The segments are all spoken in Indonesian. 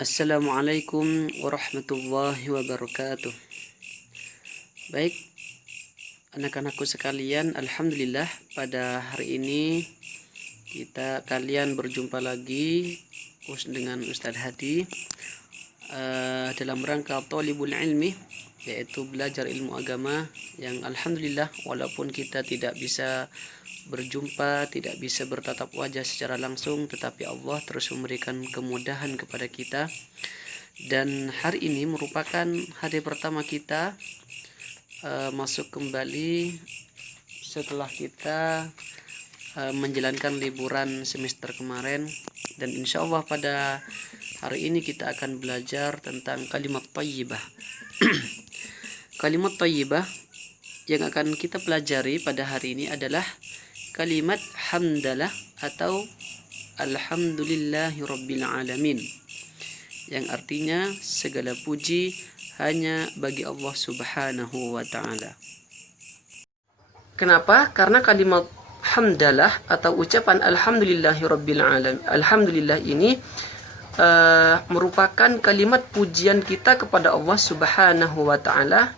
Assalamualaikum warahmatullahi wabarakatuh. Baik, anak-anakku sekalian, alhamdulillah pada hari ini kalian berjumpa lagi dengan Ustadz Hadi dalam rangka Thalibul Ilmi, yaitu belajar ilmu agama, yang alhamdulillah walaupun kita tidak bisa berjumpa, tidak bisa bertatap wajah secara langsung, tetapi Allah terus memberikan kemudahan kepada kita. Dan hari ini merupakan hari pertama kita masuk kembali setelah kita menjalankan liburan semester kemarin. Dan insya Allah pada hari ini kita akan belajar tentang kalimat thayyibah. Kalimat thayyibah yang akan kita pelajari pada hari ini adalah kalimat hamdalah atau alhamdulillahi rabbil alamin, yang artinya segala puji hanya bagi Allah subhanahu wa ta'ala. Kenapa? Karena kalimat hamdalah atau ucapan alhamdulillahi rabbil alamin, alhamdulillah ini merupakan kalimat pujian kita kepada Allah subhanahu wa ta'ala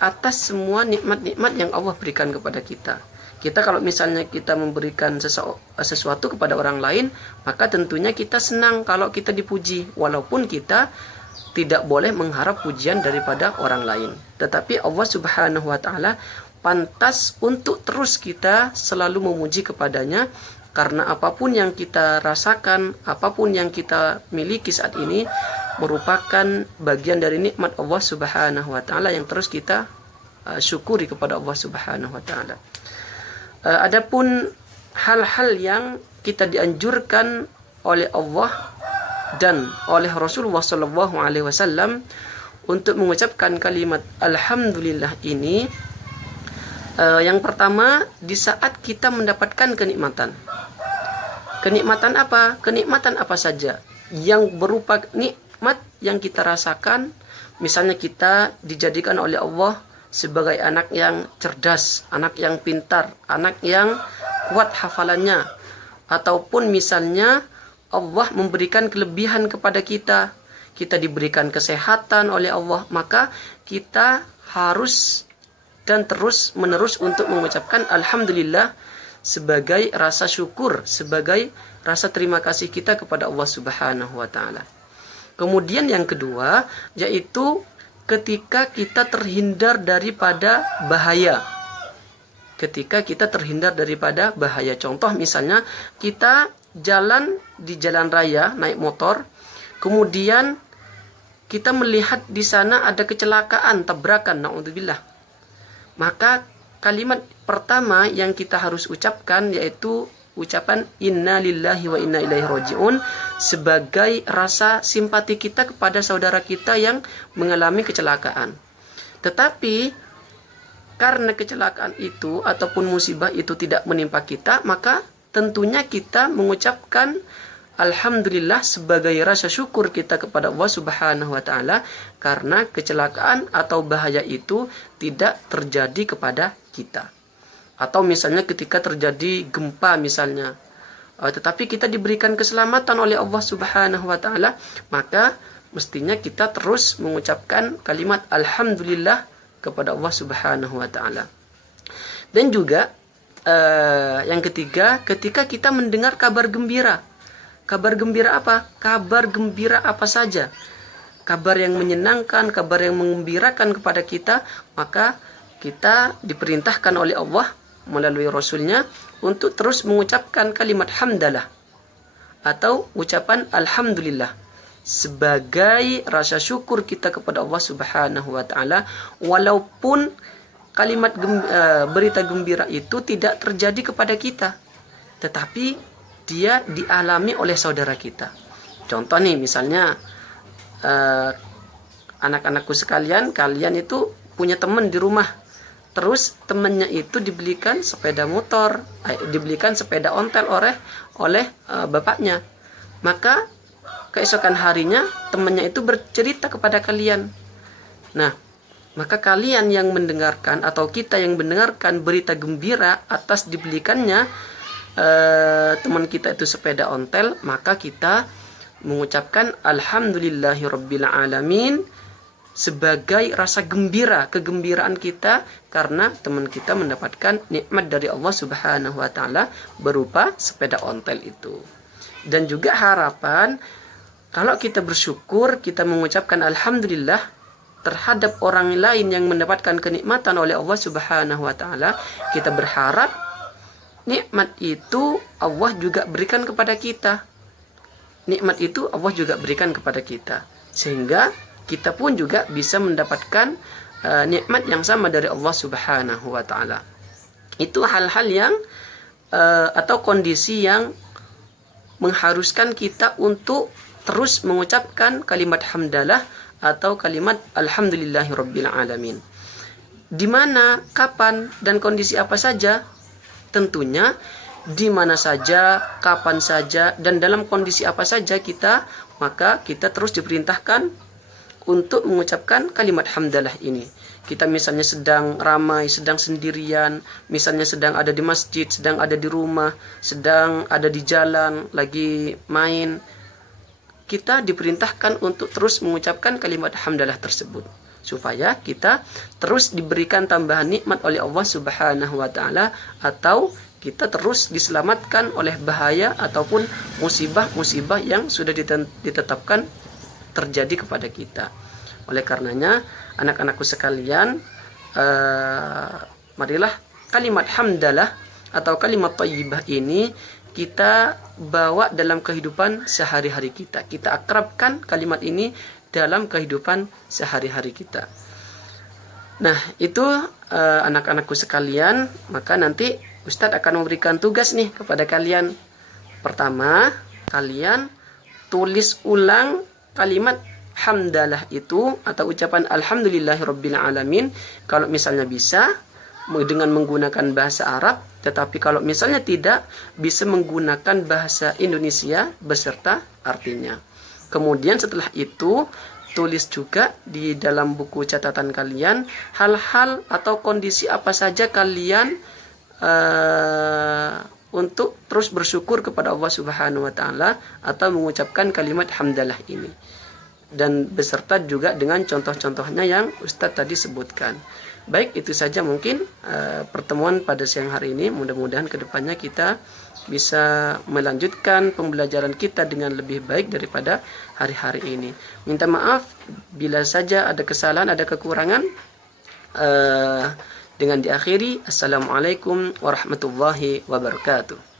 atas semua nikmat-nikmat yang Allah berikan kepada kita. Kita kalau misalnya kita memberikan sesuatu kepada orang lain, maka tentunya kita senang kalau kita dipuji, walaupun kita tidak boleh mengharap pujian daripada orang lain. Tetapi Allah subhanahu wa ta'ala pantas untuk terus kita selalu memuji kepadanya, karena apapun yang kita rasakan, apapun yang kita miliki saat ini merupakan bagian dari nikmat Allah subhanahu wa ta'ala yang terus kita syukuri kepada Allah subhanahu wa ta'ala. Adapun hal-hal yang kita dianjurkan oleh Allah dan oleh Rasulullah SAW untuk mengucapkan kalimat alhamdulillah ini, yang pertama, di saat kita mendapatkan kenikmatan. Kenikmatan apa? Kenikmatan apa saja yang berupa nikmat yang kita rasakan. Misalnya kita dijadikan oleh Allah sebagai anak yang cerdas, anak yang pintar, anak yang kuat hafalannya, ataupun misalnya Allah memberikan kelebihan kepada kita, kita diberikan kesehatan oleh Allah, maka kita harus dan terus menerus untuk mengucapkan alhamdulillah sebagai rasa syukur, sebagai rasa terima kasih kita kepada Allah subhanahu wa ta'ala. Kemudian yang kedua, yaitu ketika kita terhindar daripada bahaya. Ketika kita terhindar daripada bahaya. Contoh misalnya kita jalan di jalan raya naik motor, kemudian kita melihat di sana ada kecelakaan, tabrakan, naudzubillah. Maka kalimat pertama yang kita harus ucapkan yaitu ucapan inna lillahi wa inna ilaihi raji'un, sebagai rasa simpati kita kepada saudara kita yang mengalami kecelakaan. Tetapi karena kecelakaan itu ataupun musibah itu tidak menimpa kita, maka tentunya kita mengucapkan alhamdulillah sebagai rasa syukur kita kepada Allah subhanahu wa ta'ala, karena kecelakaan atau bahaya itu tidak terjadi kepada kita. Atau misalnya ketika terjadi gempa misalnya, tetapi kita diberikan keselamatan oleh Allah subhanahu wa ta'ala, maka mestinya kita terus mengucapkan kalimat alhamdulillah kepada Allah subhanahu wa ta'ala. Dan juga yang ketiga, ketika kita mendengar kabar gembira. Kabar gembira apa? Kabar gembira apa saja, kabar yang menyenangkan, kabar yang menggembirakan kepada kita, maka kita diperintahkan oleh Allah melalui Rasulnya untuk terus mengucapkan kalimat hamdalah atau ucapan alhamdulillah sebagai rasa syukur kita kepada Allah subhanahu wa ta'ala, walaupun kalimat berita gembira itu tidak terjadi kepada kita, tetapi dia dialami oleh saudara kita. Contoh nih misalnya, anak-anakku sekalian, kalian itu punya teman di rumah, terus temannya itu dibelikan sepeda motor, dibelikan sepeda ontel oleh bapaknya. Maka keesokan harinya temannya itu bercerita kepada kalian. Nah, maka kalian yang mendengarkan atau kita yang mendengarkan berita gembira atas dibelikannya teman kita itu sepeda ontel, maka kita mengucapkan alhamdulillahirabbil alamin sebagai rasa gembira, kegembiraan kita karena teman kita mendapatkan nikmat dari Allah Subhanahu wa taala berupa sepeda ontel itu. Dan juga harapan kalau kita bersyukur, kita mengucapkan alhamdulillah terhadap orang lain yang mendapatkan kenikmatan oleh Allah Subhanahu wa taala, kita berharap nikmat itu Allah juga berikan kepada kita. Nikmat itu Allah juga berikan kepada kita, sehingga kita pun juga bisa mendapatkan nikmat yang sama dari Allah Subhanahu wa taala. Itu hal-hal yang atau kondisi yang mengharuskan kita untuk terus mengucapkan kalimat hamdalah atau kalimat alhamdulillahirabbil alamin. Di mana, kapan, dan kondisi apa saja? Tentunya di mana saja, kapan saja, dan dalam kondisi apa saja maka kita terus diperintahkan untuk mengucapkan kalimat hamdalah ini. Kita misalnya sedang ramai, sedang sendirian, misalnya sedang ada di masjid, sedang ada di rumah, sedang ada di jalan, lagi main, kita diperintahkan untuk terus mengucapkan kalimat hamdalah tersebut, supaya kita terus diberikan tambahan nikmat oleh Allah Subhanahu wa taala, atau kita terus diselamatkan oleh bahaya ataupun musibah-musibah yang sudah ditetapkan terjadi kepada kita. Oleh karenanya, anak-anakku sekalian, marilah kalimat hamdalah atau kalimat thayyibah ini kita bawa dalam kehidupan sehari-hari kita. Kita akrabkan kalimat ini dalam kehidupan sehari-hari kita. Nah, itu anak-anakku sekalian, maka nanti Ustadz akan memberikan tugas nih kepada kalian. Pertama, kalian tulis ulang kalimat hamdalah itu atau ucapan alhamdulillahirabbil alamin kalau misalnya bisa dengan menggunakan bahasa Arab, tetapi kalau misalnya tidak, bisa menggunakan bahasa Indonesia beserta artinya. Kemudian setelah itu tulis juga di dalam buku catatan kalian hal-hal atau kondisi apa saja kalian untuk terus bersyukur kepada Allah Subhanahu wa taala atau mengucapkan kalimat hamdalah ini, dan beserta juga dengan contoh-contohnya yang Ustadz tadi sebutkan. Baik, itu saja mungkin pertemuan pada siang hari ini. Mudah-mudahan kedepannya kita bisa melanjutkan pembelajaran kita dengan lebih baik daripada hari-hari ini. Minta maaf bila saja ada kesalahan, ada kekurangan. Dengan diakhiri, Assalamualaikum warahmatullahi wabarakatuh.